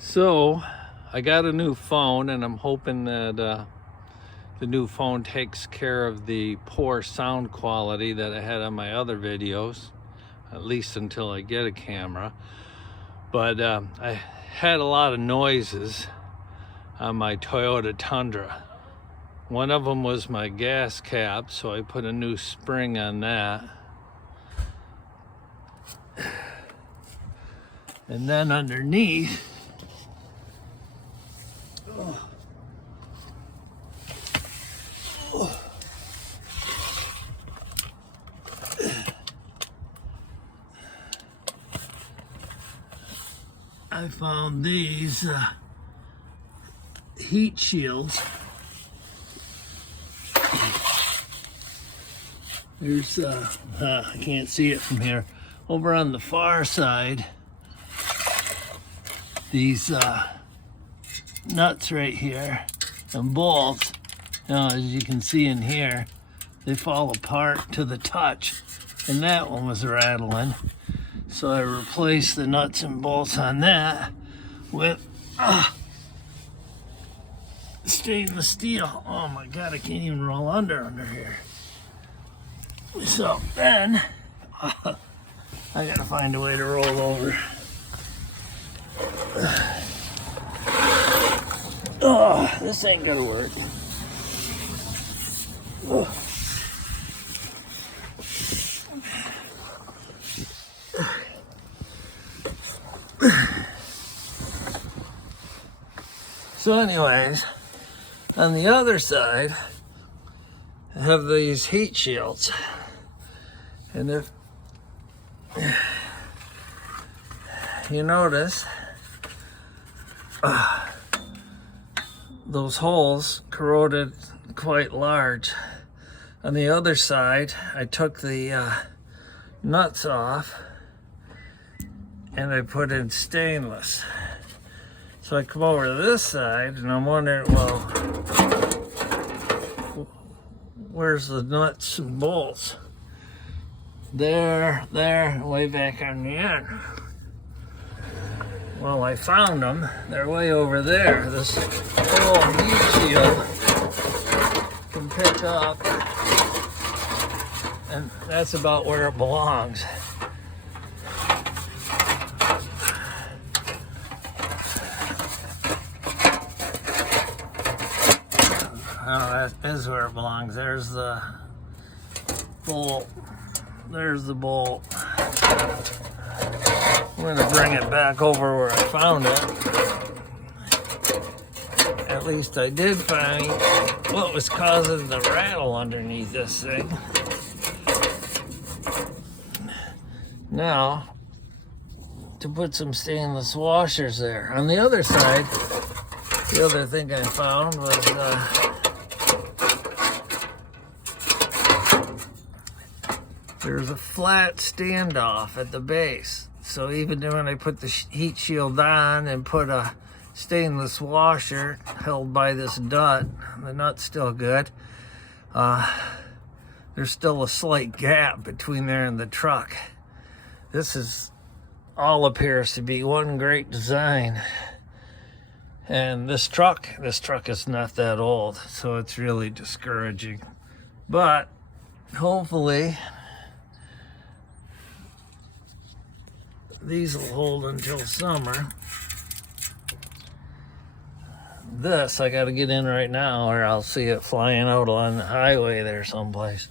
So I got a new phone, and I'm hoping that the new phone takes care of the poor sound quality that I had on my other videos, at least until I get a camera. But I had a lot of noises on my Toyota Tundra. One of them was my gas cap, so I put a new spring on that. And then underneath, I found these heat shields. There's, I can't see it from here. Over on the far side, these nuts right here and bolts, as you can see in here, they fall apart to the touch, and that one was rattling. So I replaced the nuts and bolts on that with stainless steel. Oh my God, I can't even roll under here. So then, I gotta find a way to roll over. Oh, this ain't gonna work. Oh. So anyways, on the other side, I have these heat shields. And if you notice, those holes corroded quite large. On the other side, I took the nuts off and I put in stainless. So I come over to this side and I'm wondering, well, where's the nuts and bolts? There, way back on the end. Well, I found them. They're way over there. This whole heat shield can pick up, and that's about where it belongs. Oh, that is where it belongs. There's the bolt. There's the bolt. I'm gonna bring it back over where I found it. At least I did find what was causing the rattle underneath this thing. Now, to put some stainless washers there. On the other side, the other thing I found was there's a flat standoff at the base. So even when I put the heat shield on and put a stainless washer held by this nut, the nut's still good, there's still a slight gap between there and the truck. This is all appears to be one great design. And this truck is not that old, so it's really discouraging. But hopefully these will hold until summer. This I gotta get in right now or I'll see it flying out on the highway there someplace.